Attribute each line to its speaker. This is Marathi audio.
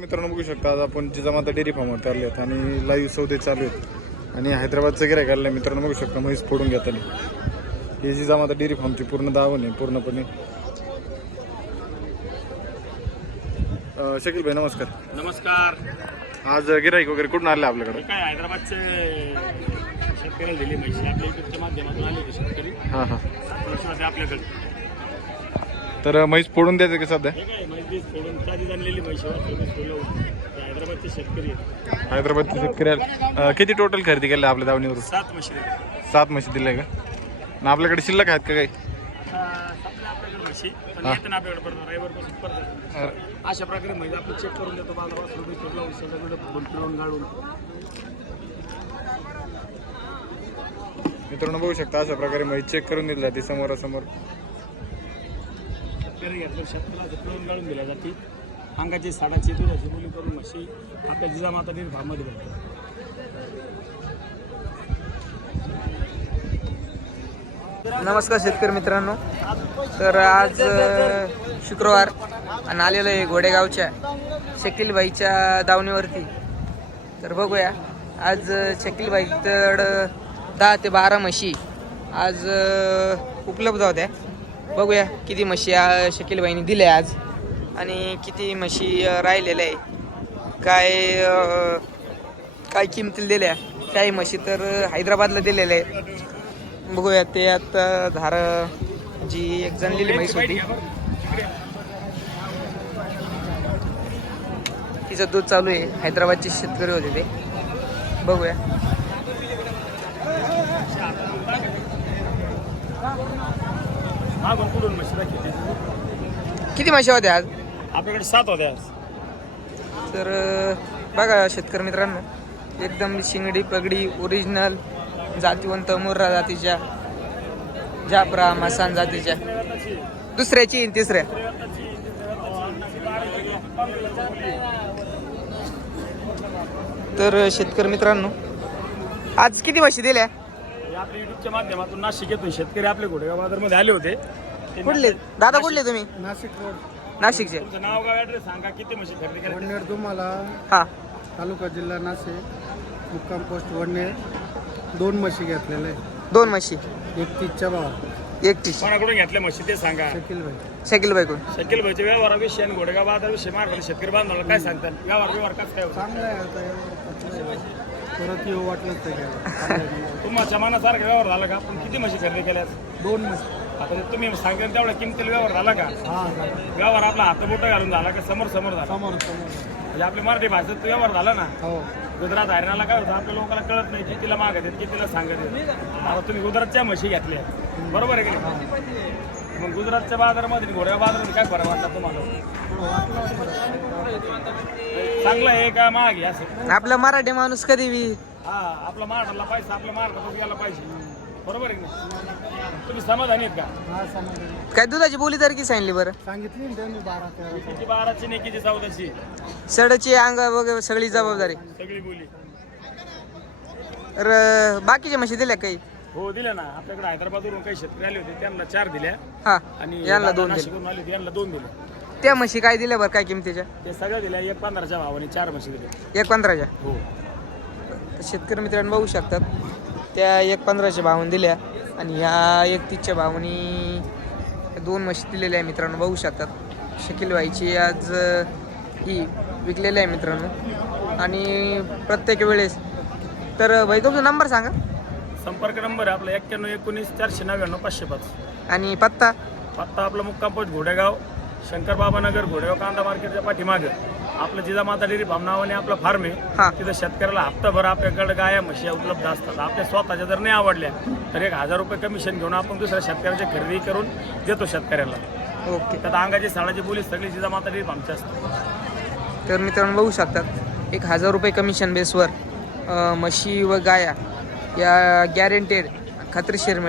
Speaker 1: मित्रांनो बघू शकता आज आपण जिजामाता डेअरी फार्मवरती आले आहेत आणि लाईव्ह सौदे चालू आहेत. आणि हैदराबादचं गिरायक आलेलं आहे. मित्रांनो बघू शकता म्हैस फोडून घेताना. ही जिजामाता डेअरी फार्मची पूर्ण दावण आहे पूर्णपणे. अं, शकील भाई नमस्कार.
Speaker 2: नमस्कार.
Speaker 1: आज गिराईक वगैरे कुठून आले आपल्याकडे?
Speaker 2: काय हैदराबादचे शेतकऱ्याला दिली म्हशी आपल्या युट्यूबच्या माध्यमातून आले होते शेतकरी.
Speaker 1: हां हां.
Speaker 2: आपल्याकडे.
Speaker 1: तर म्हैस फोडून द्यायचं का सध्या?
Speaker 2: हे काय फोडून ताजी म्हशी सोडलं हैदराबादचे शेतकरी आहेत.
Speaker 1: हैदराबादचे शेतकरी आले. अं, किती टोटल खरेदी केल्या आपल्या दावणीवरून?
Speaker 2: सात म्हशी.
Speaker 1: सात म्हशी दिल्या का? आणि आपल्याकडे शिल्लक आहेत का काही?
Speaker 2: आता संपल्या आपल्याकडे म्हशी पण येते ना आपल्याकडे परत रविवारपासून परत
Speaker 1: अं,
Speaker 2: अशा प्रकारे म्हणजे आपण चेक करून देतो बाजार वाचून सोडलं सगळं फोडून पिळून गाळून
Speaker 1: मित्रांनो बघू शकता अशा प्रकारे म्हैस चेक करून दिली जाते समोरासमोर.
Speaker 2: शेतकरी घेतलं शेतकऱ्याला पिळून गाळून दिल्या जाते अंगाची साडाची दुधाची मुली करून म्हशी आपल्या जिजामाता निर्भामध्ये फार्ममध्ये भेटतात
Speaker 3: नमस्कार शेतकरी मित्रांनो. तर आज शुक्रवार आणि आलेलं आहे घोडेगावच्या शकीलबाईच्या दावणीवरती. तर बघूया आज शकीलबाई तर दहा ते बारा म्हशी आज उपलब्ध होत्या. बघूया किती म्हशी शकील शकीलबाईने दिल्या आज आणि किती म्हशी राहिलेल्या आहे काय काय किमतीला दिल्या? काही म्हशी तर हैदराबादला दिलेल्या आहे बघूया ते आता धार जी एक जणलेली म्हैस होती. तिचं दूध चालू आहे. हैदराबादचे शेतकरी होते ते. बघूया.
Speaker 2: मागून पुढून म्हशी दाखवते
Speaker 3: किती म्हशी होत्या आज?
Speaker 2: आपल्याकडे सात होत्या आज.
Speaker 3: तर अं, बघा शेतकरी मित्रांनो एकदम शिंगडी पगडी ओरिजिनल जातीवंत मुर्रा जातीच्या जाफरा मसान जातीच्या. दुसऱ्याची आणि तिसऱ्या. तर शेतकरी मित्रांनो आज किती म्हशी दिल्या?
Speaker 2: आपल्या युट्यूबच्या माध्यमातून नाशिक येथून शेतकरी आपले घोडेगाव बाजारमध्ये आले होते. ते
Speaker 3: कुठले? दादा कुठले तुम्ही?
Speaker 4: नाशिक रोड.
Speaker 3: नाशिकचे.
Speaker 2: तुमचं नाव गाव ॲड्रेस सांगा किती म्हशी खरेदी केल्या
Speaker 4: वडनेर तुम्हाला
Speaker 3: हा.
Speaker 4: तालुका जिल्हा नाशिक मुक्काम पोस्ट वडनेर दोन म्हशी घेतलेले.
Speaker 3: दोन म्हशी.
Speaker 4: एक तीसच्या भाव.
Speaker 3: एकटी
Speaker 2: कोणाकडून घेतल्या म्हशी ते सांगा.
Speaker 4: शकील भाई
Speaker 3: शकील बाईकडून
Speaker 2: शकील भाईच्या व्यवहाराविषयी आणि घोडेगाव बाजाराविषयी मार्गाला शेतकरी बांधवाला काय सांगतात? व्यवहार व्यवहार कसं काय होतं?
Speaker 4: चांगलं आहे आता. एवढं परत येऊ वाटलं घ्यायला
Speaker 2: तुमच्या मनासारखा व्यवहार झाला का? आपण किती म्हशी खरेदी केल्या
Speaker 4: दोन म्हशी.
Speaker 2: आता ते तुम्ही सांगितलं तेवढ्या किमतीला व्यवहार झाला का?
Speaker 4: हा झालं.
Speaker 2: व्यवहार आपला हातबोट घालून झाला का? समोर समोर झाला?
Speaker 4: समोर समोर.
Speaker 2: म्हणजे आपली मराठी भाषेत व्यवहार झाला ना?
Speaker 4: हो.
Speaker 2: गुजरात हरियाणाला काय होतं? आपल्या लोकांना कळत नाही कितीला मागत आहेत कितीला सांगत आहेत. आता तुम्ही गुजरातच्या म्हशी घेतल्या बरोबर आहे की नाही? मग गुजरातच्या बाजारामध्ये घोड्या बाजारामध्ये काय फरक वाटला तुम्हाला? चांगलं आहे का महाग आहे असं?
Speaker 3: आपला मराठी माणूस कधी बी
Speaker 2: हा आपला महाराष्ट्राला पैसा आपल्या महाराष्ट्रात गेला पाहिजे. बरोबर आहे नाही? तुम्ही समाधानी आहेत का?
Speaker 4: हा
Speaker 3: काय दुधाची बोली तर की सांगली बरं?
Speaker 4: सांगितली ना त्यांनी बारा तेरा
Speaker 2: किती बाराची नाही किती चौदाची?
Speaker 3: सडची अंग वगैरे सगळी जबाबदारी.
Speaker 2: सगळी बोली.
Speaker 3: अं, बाकीच्या म्हशी दिल्या काही?
Speaker 2: हो दिल्या ना. आपल्याकडे हैदराबादवरून काही शेतकरी आले होते त्यांना चार दिल्या.
Speaker 3: हा
Speaker 2: आणि
Speaker 3: यांना दोन दिले
Speaker 2: नाशिकवरून आले होते यांना दोन दिले
Speaker 3: त्या म्हशी काय दिल्या बरं काय किमतीच्या?
Speaker 2: ते सगळ्या दिल्या एक पंधराच्या भावाने चार म्हशी दिल्या.
Speaker 3: एक पंधराच्या?
Speaker 2: हो.
Speaker 3: शेतकरी मित्रांनो बघू शकतात. त्या एक पंधराच्या भावाने दिल्या आणि ह्या एक तीसच्या भावाने दोन म्हशी दिलेल्या आहे मित्रांनो बघू शकतात. शकील बाईची आज अं, ही विकलेली आहे मित्रांनो. आणि प्रत्येक वेळेस तर भाई तुमचा नंबर सांगा.
Speaker 2: संपर्क नंबर आहे आपला एक्क्याण्णव एकोणीस चारशे नव्याण्णव पाचशे पाच.
Speaker 3: आणि पत्ता?
Speaker 2: पत्ता आपला मुक्काम पोस्ट घोडेगाव शंकर बाबा नगर घोडेगाव कांदा मार्केटच्या पाठीमागे. आपलं जिजामाता डेअरी फार्म नावाने आपला फार्म
Speaker 3: हा.
Speaker 2: आहे तिथं शेतकऱ्याला हप्ताभर आपल्याकडे गाया म्हशी उपलब्ध असतात. आपल्या स्वतःच्या जर नाही आवडल्या तर एक हजार रुपये कमिशन घेऊन आपण दुसऱ्या शेतकऱ्याची खरेदी करून देतो शेतकऱ्याला.
Speaker 3: ओके.
Speaker 2: त्यात अंगाची साडाची बोली सगळी जिजामाता डेअरी फार्मची असते.
Speaker 3: तर मित्रांनो बघू शकतात. एक हजार रुपये कमिशन बेसवर अं, म्हशी व गाया ಗ್ಯಾರಂಟಿ ಖತ್ರಿ ಶೇರ್